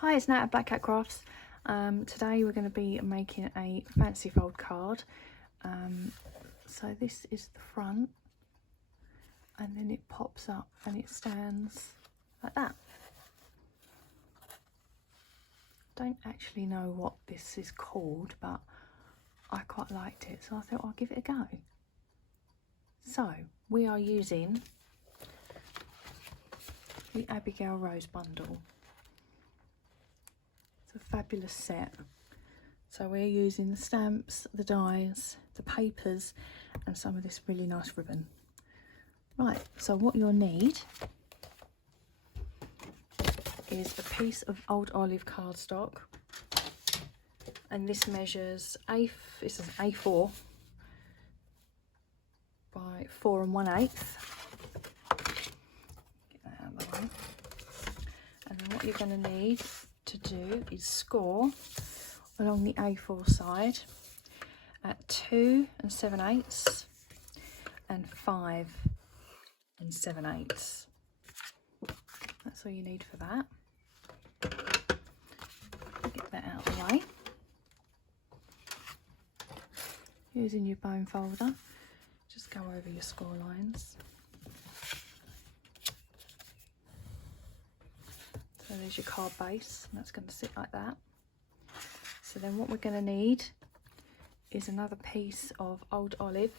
Hi, it's Nat at Black Cat Crafts. Today we're going to be making a fancy fold card. So this is the front, and then it pops up and it stands like that. Don't actually know what this is called, but I quite liked it, so I thought I'll give it a go. So we are using the Abigail Rose bundle. It's a fabulous set. So we're using the stamps, the dies, the papers, and some of this really nice ribbon. Right, so what you'll need is a piece of old olive cardstock, and this measures this is A4 by 4 1/8. Get that out of the way. And then what you're going to need to do is score along the A4 side at 2 7/8 and 5 7/8. That's all you need for that. Get that out of the way. Using your bone folder, just go over your score lines. So there's your card base, and that's going to sit like that. So then what we're going to need is another piece of old olive,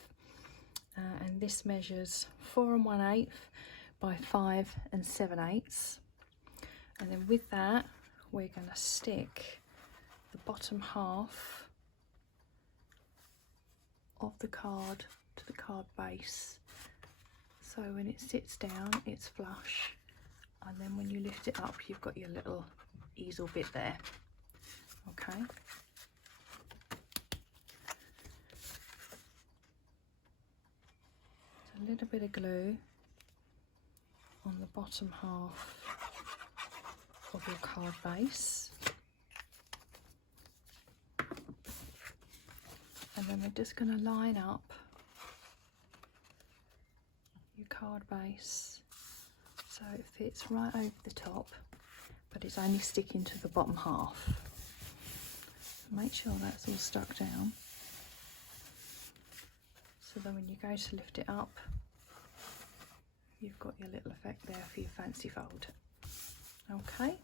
and this measures 4 1/8 by 5 7/8. And then with that we're going to stick the bottom half of the card to the card base, so when it sits down it's flush, and then when you lift it up you've got your little easel bit there. Okay, so a little bit of glue on the bottom half of your card base, and then we're just going to line up your card base so it fits right over the top, but it's only sticking to the bottom half. Make sure that's all stuck down, so then when you go to lift it up you've got your little effect there for your fancy fold. Okay,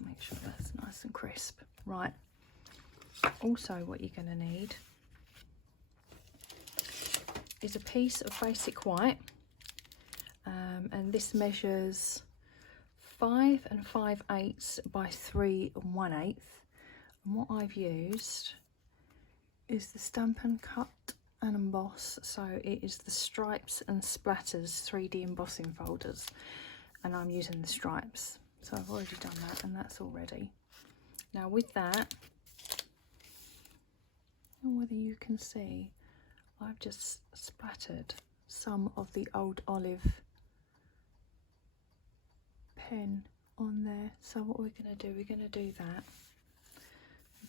make sure that's nice and crisp. Right, also what you're going to need is a piece of basic white, and this measures 5 5/8 by 3 1/8, and what I've used is the Stampin' Cut and Emboss, so it is the Stripes and Splatters 3D embossing folders, and I'm using the stripes, so I've already done that and that's all ready. Now with that, I don't know whether you can see, I've just splattered some of the old olive pen on there. So what we're going to do, we're going to do that.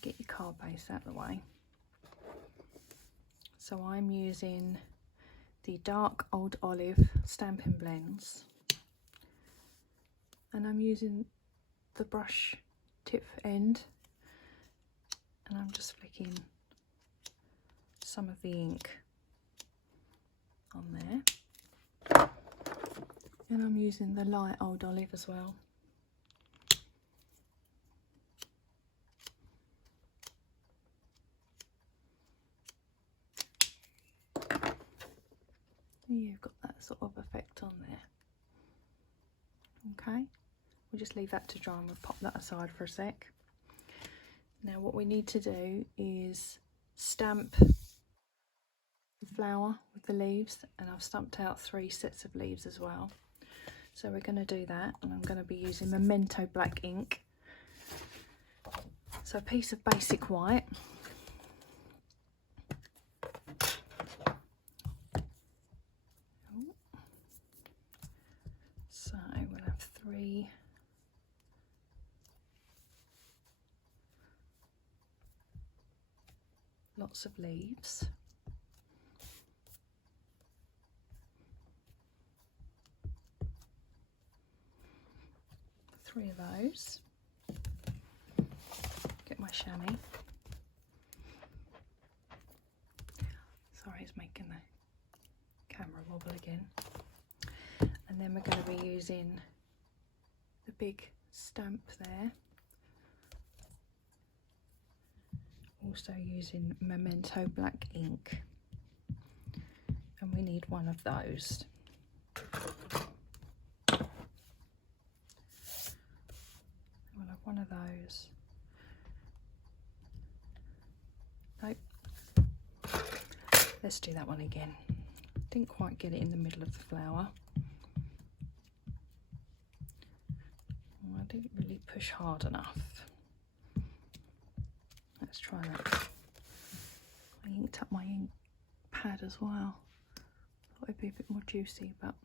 Get your card base out of the way. So I'm using the dark old olive Stampin' blends, and I'm using the brush tip end, and I'm just flicking some of the ink on there, and I'm using the light old olive as well. You've got that sort of effect on there. Okay, we'll just leave that to dry and we'll pop that aside for a sec. Now what we need to do is stamp the flower with the leaves, and I've stamped out 3 sets of leaves as well. So we're going to do that, and I'm going to be using Memento black ink. So a piece of basic white, so we'll have 3 lots of leaves. 3 of those. Get my chamois. Sorry, it's making the camera wobble again. And then we're going to be using the big stamp there. Also using Memento black ink. And we need one of those. We'll have one of those. Nope. Let's do that one again. Didn't quite get it in the middle of the flower. I didn't really push hard enough. Let's try that. I inked up my ink pad as well. Thought it'd be a bit more juicy, but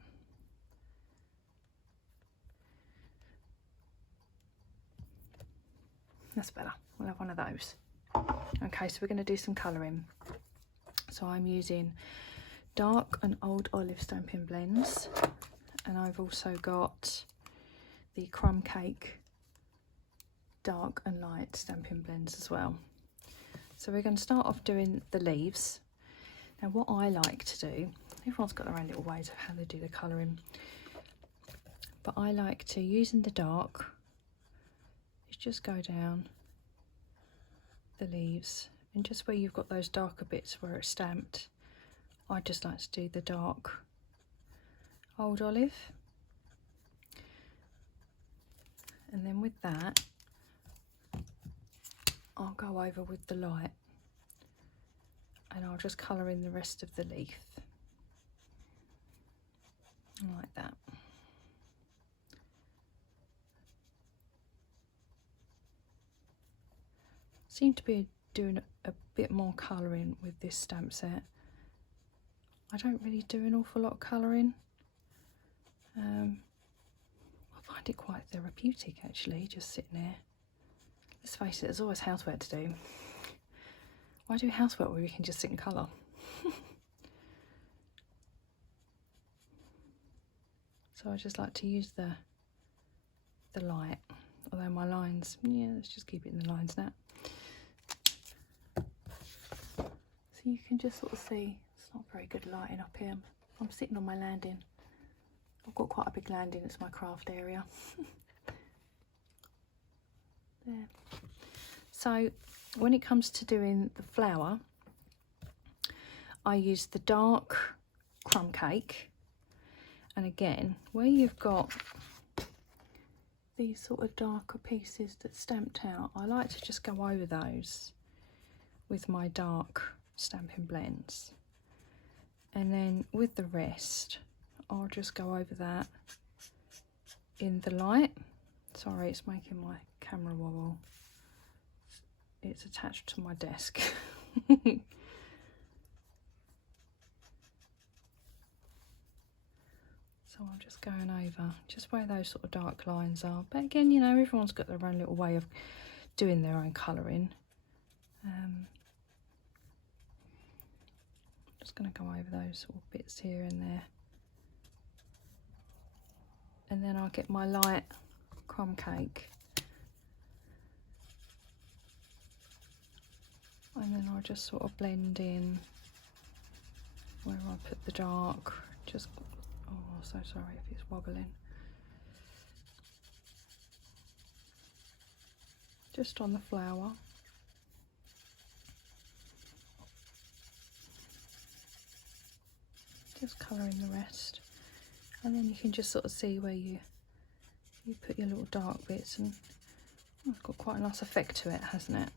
that's better. We'll have one of those. Okay, so we're going to do some colouring. So I'm using dark and old olive Stampin' blends, and I've also got the crumb cake dark and light Stampin' blends as well. So we're going to start off doing the leaves. Now what I like to do, everyone's got their own little ways of how they do the colouring, but I like to, using the dark, is just go down the leaves, and just where you've got those darker bits where it's stamped, I just like to do the dark old olive. And then with that, I'll go over with the light and I'll just colour in the rest of the leaf like that. Seem to be doing a bit more colouring with this stamp set. I don't really do an awful lot of colouring. I find it quite therapeutic actually, just sitting there. Let's face it, there's always housework to do. Why do housework where we can just sit and colour? So I just like to use the light, although my lines, yeah, let's just keep it in the lines now. So you can just sort of see, it's not very good lighting up here. I'm sitting on my landing. I've got quite a big landing, it's my craft area. There. So when it comes to doing the flower, I use the dark crumb cake, and again where you've got these sort of darker pieces that's stamped out, I like to just go over those with my dark Stampin' blends, and then with the rest I'll just go over that in the light. Sorry, it's making my camera wobble. It's attached to my desk. So I'm just going over just where those sort of dark lines are. But again, you know, everyone's got their own little way of doing their own colouring. Just going to go over those sort of bits here and there. And then I'll get my light crumb cake. And then I'll just sort of blend in where I put the dark. Just, oh, so sorry if it's wobbling. Just on the flower. Just colouring the rest. And then you can just sort of see where you put your little dark bits, and oh, it's got quite a nice effect to it, hasn't it?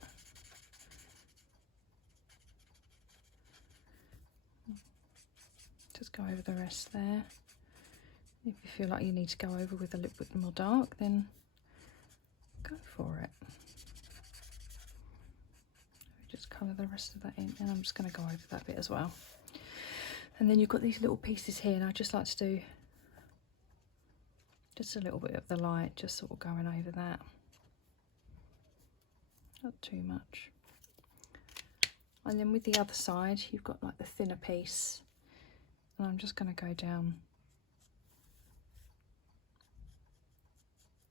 Just go over the rest there. If you feel like you need to go over with a little bit more dark, then go for it. Just colour the rest of that in, and I'm just going to go over that bit as well. And then you've got these little pieces here, and I just like to do just a little bit of the light, just sort of going over that. Not too much. And then with the other side, you've got like the thinner piece. And I'm just going to go down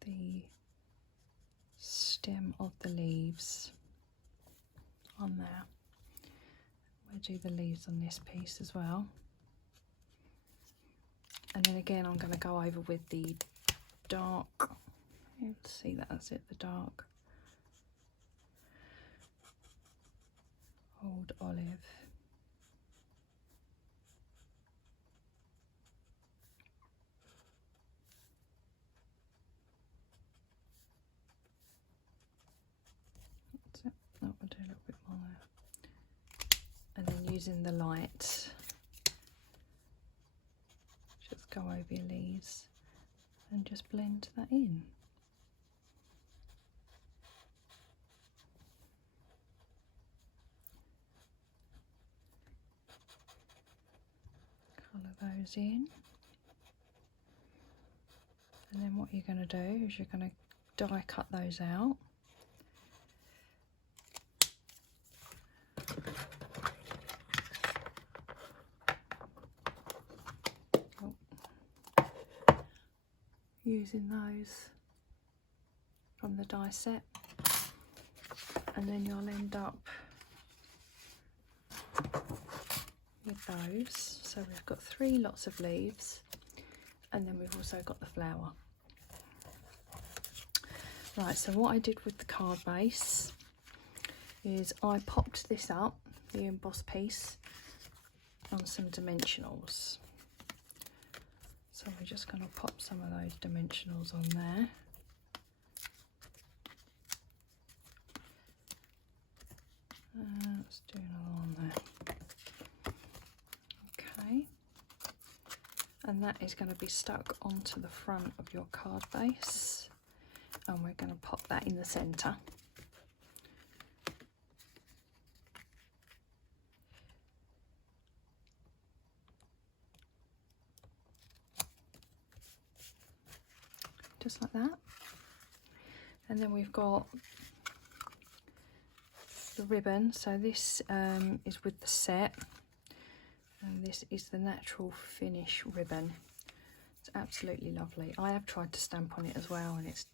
the stem of the leaves on there. We'll do the leaves on this piece as well. And then again, I'm going to go over with the dark, let's see, that's it, the dark old olive. That's it. Oh, I'll do a little bit more there. And then using the light, just go over your leaves and just blend that in. Colour those in. And then what you're going to do is you're going to die cut those out. Using those from the die set, and then you'll end up with those. So we've got 3 lots of leaves, and then we've also got the flower. Right, so what I did with the card base is I popped this up, the emboss piece, on some dimensionals. So we're just going to pop some of those dimensionals on there. Let's do another one there. Okay. And that is going to be stuck onto the front of your card base. And we're going to pop that in the centre. Just like that. And then we've got the ribbon. So this is with the set, and this is the natural finish ribbon. It's absolutely lovely. I have tried to stamp on it as well, and it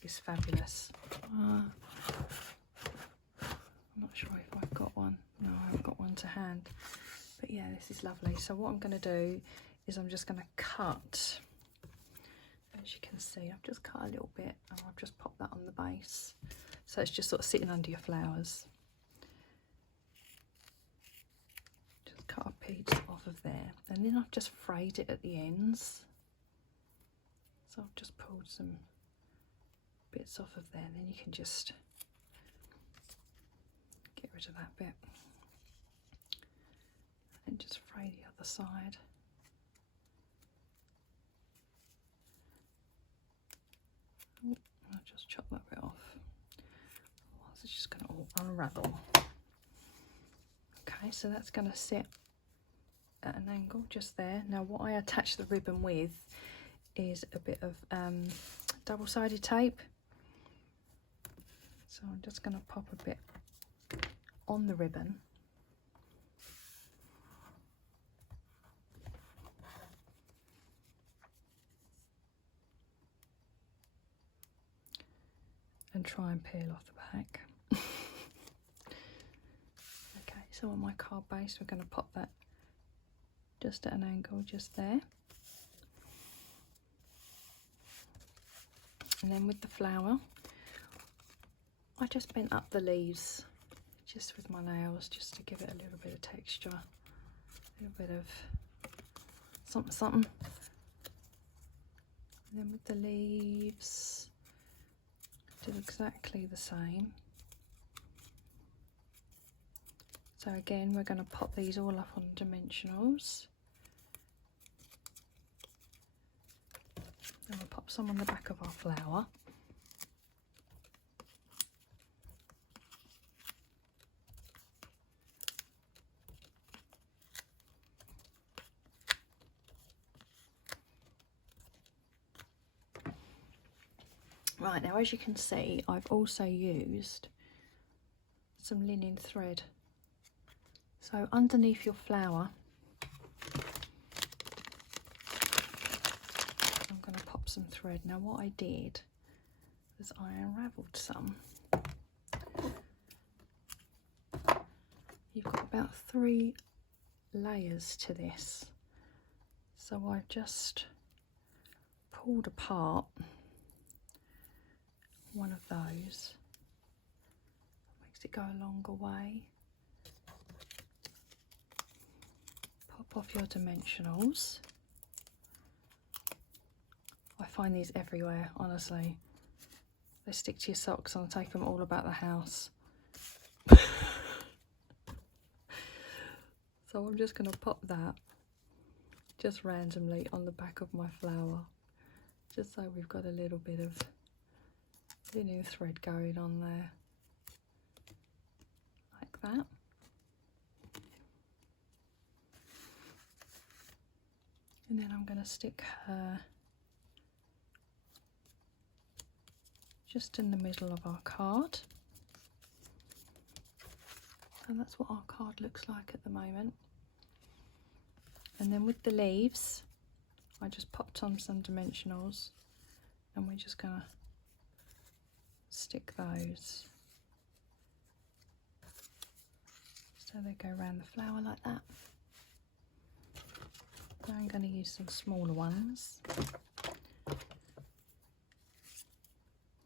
is fabulous. I'm not sure if I've got one. No, I haven't got one to hand. But yeah, this is lovely. So what I'm going to do is I'm just going to cut. As you can see, I've just cut a little bit and I've just popped that on the base. So it's just sort of sitting under your flowers. Just cut a piece off of there. And then I've just frayed it at the ends. So I've just pulled some bits off of there, and then you can just get rid of that bit. And just fray the other side. I'll just chop that bit off. Otherwise it's just going to all unravel. Okay, so that's going to sit at an angle just there. Now what I attach the ribbon with is a bit of double-sided tape. So I'm just going to pop a bit on the ribbon. And try and peel off the back. Okay, so on my card base we're going to pop that just at an angle just there. And then with the flower, I just bent up the leaves just with my nails, just to give it a little bit of texture, a little bit of something something. And then with the leaves, do exactly the same. So again, we're going to pop these all up on dimensionals. And we'll pop some on the back of our flower. Right, now as you can see, I've also used some linen thread. So underneath your flower, I'm going to pop some thread. Now what I did was I unravelled some. You've got about 3 layers to this, so I just pulled apart one of those, makes it go a longer way. Pop off your dimensionals. I find these everywhere, honestly. They stick to your socks and I take them all about the house. So I'm just going to pop that just randomly on the back of my flower, just so we've got a little bit of linen thread going on there, like that. And then I'm going to stick her just in the middle of our card. And that's what our card looks like at the moment. And then with the leaves, I just popped on some dimensionals and we're just going to stick those so they go around the flower like that. Now I'm going to use some smaller ones.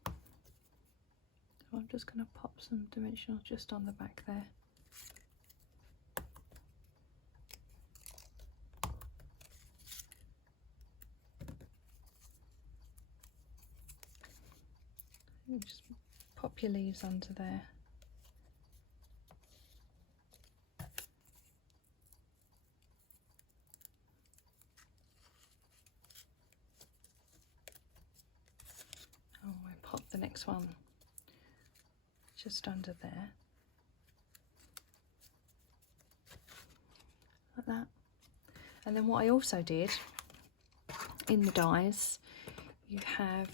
So I'm just going to pop some dimensionals just on the back there. You just pop your leaves under there. Oh, I pop the next one just under there, like that. And then what I also did in the dies, you have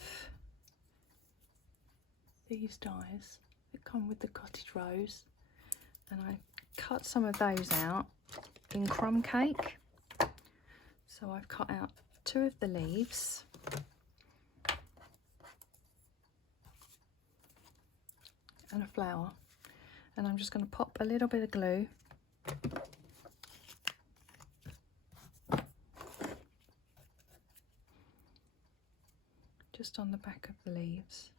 these dies that come with the cottage rose, and I cut some of those out in crumb cake. So I've cut out 2 of the leaves, and a flower, and I'm just going to pop a little bit of glue just on the back of the leaves,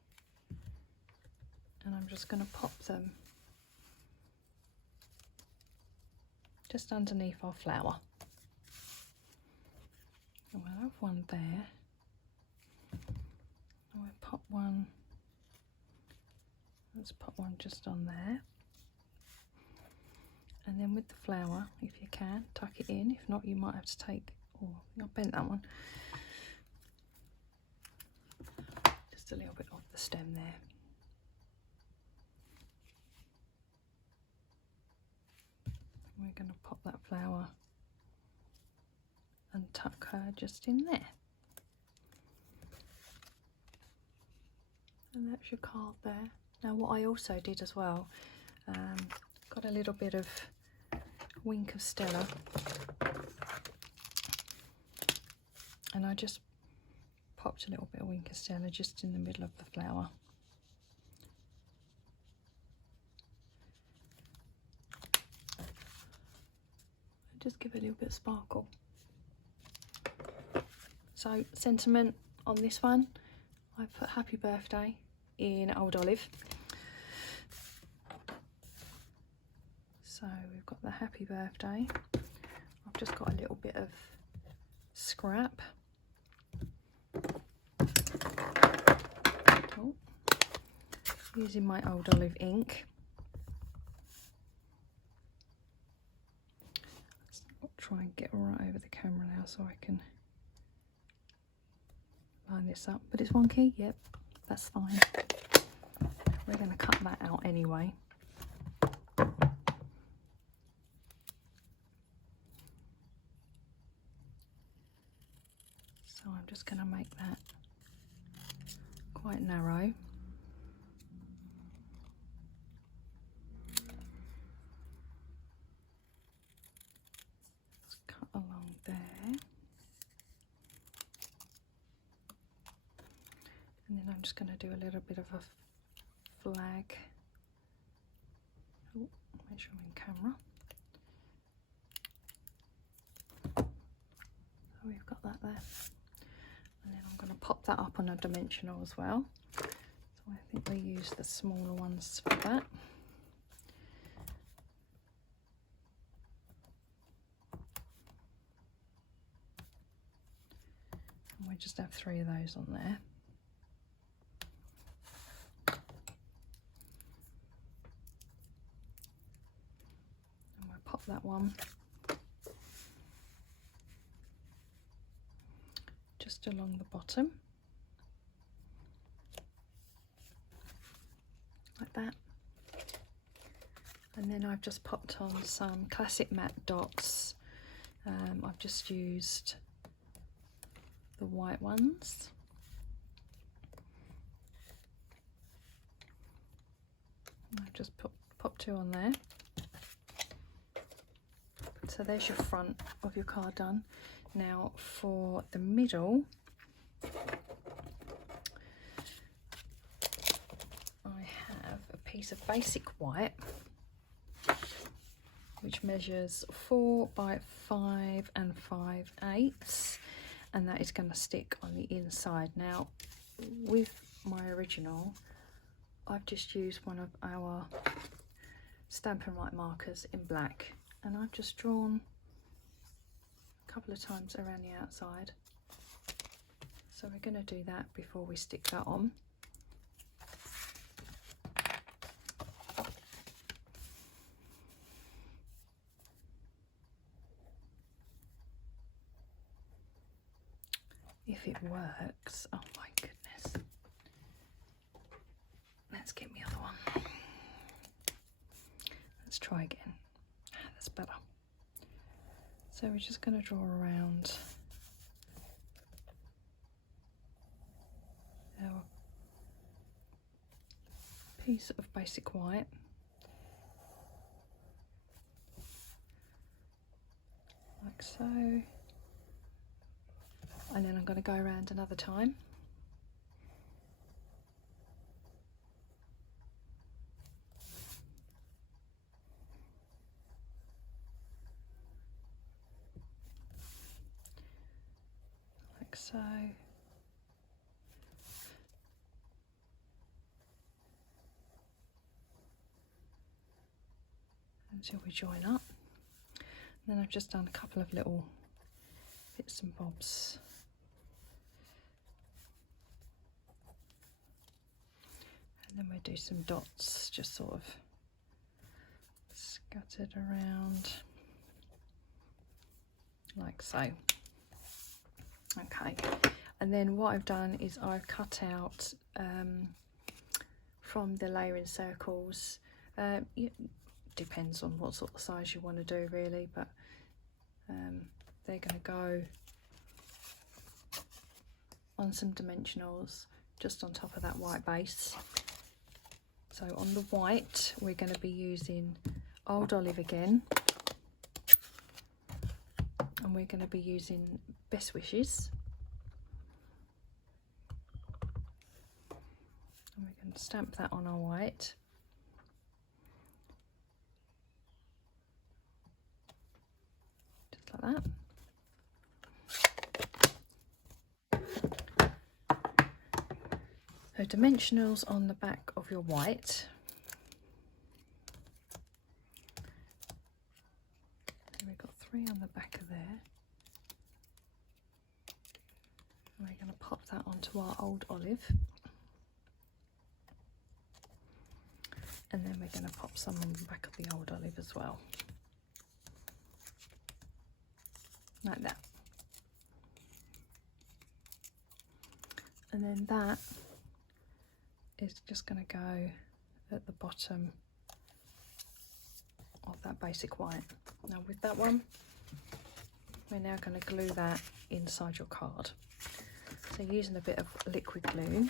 and I'm just going to pop them just underneath our flower. And we'll have one there, and we'll pop one, let's pop one just on there. And then with the flower, if you can, tuck it in. If not, you might have to take, oh, I bent that one. Just a little bit off the stem there. We're going to pop that flower and tuck her just in there. And that's your card there. Now what I also did as well, got a little bit of Wink of Stella, and I just popped a little bit of Wink of Stella just in the middle of the flower. Just give it a little bit of sparkle. So sentiment on this one, I put happy birthday in Old Olive. So we've got the happy birthday. I've just got a little bit of scrap. Oh, using my Old Olive ink. Let's try and get right over the camera now so I can line this up. But it's wonky, yep, that's fine. We're going to cut that out anyway. So I'm just going to make that quite narrow. Let's cut along there. And then I'm just going to do a little bit of a flag. Oh, make sure I'm in camera. So we've got that there. And then I'm going to pop that up on a dimensional as well. So I think we use the smaller ones for that. And we just have 3 of those on there. And we'll pop that one just along the bottom, like that. And then I've just popped on some classic matte dots. I've just used the white ones. I've just popped 2 on there. So there's your front of your card done. Now for the middle, I have a piece of basic white which measures 4 by 5 and 5/8, and that is going to stick on the inside. Now with my original, I've just used one of our Stampin' Right markers in black, and I've just drawn a couple of times around the outside. So we're going to do that before we stick that on. If it works, oh my goodness. Let's get the other one. Let's try again. That's better. So we're just going to draw around our piece of basic white. Like so. And then I'm going to go around another time. Like so. Until we join up. And then I've just done a couple of little bits and bobs. And then we'll do some dots, just sort of scattered around, like so. Okay, and then what I've done is I've cut out from the layering circles. It depends on what sort of size you want to do really, but they're going to go on some dimensionals just on top of that white base. So on the white, we're going to be using Old Olive again, and we're going to be using Best Wishes, and we're going to stamp that on our white. Just like that. So dimensionals on the back of your white. And we've got 3 on the back of there. And we're going to pop that onto our Old Olive. And then we're going to pop some on the back of the Old Olive as well. Like that. And then that is just going to go at the bottom of that basic white. Now with that one, we're now going to glue that inside your card. So using a bit of liquid glue,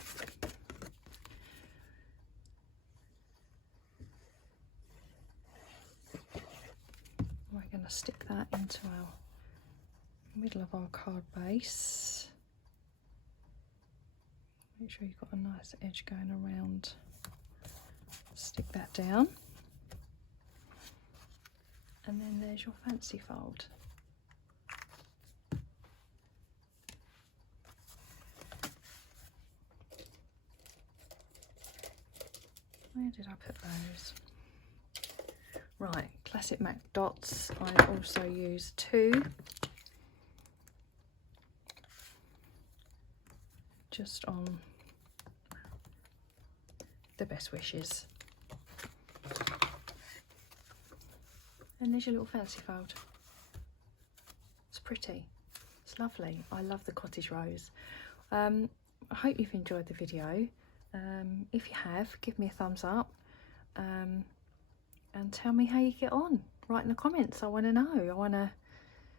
we're going to stick that into our middle of our card base. Make sure you've got a nice edge going around. Stick that down. And then there's your fancy fold. Where did I put those? Right, classic MAC dots. I also use 2. Just on the best wishes. And there's your little fancy fold. It's pretty. It's lovely. I love the cottage rose. I hope you've enjoyed the video. If you have, give me a thumbs up. And tell me how you get on. Write in the comments. I want to know. I want to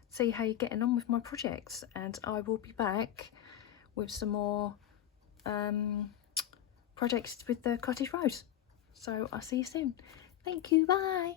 see how you're getting on with my projects. And I will be back with some more projects with the cottage rose. So I'll see you soon. Thank you. Bye.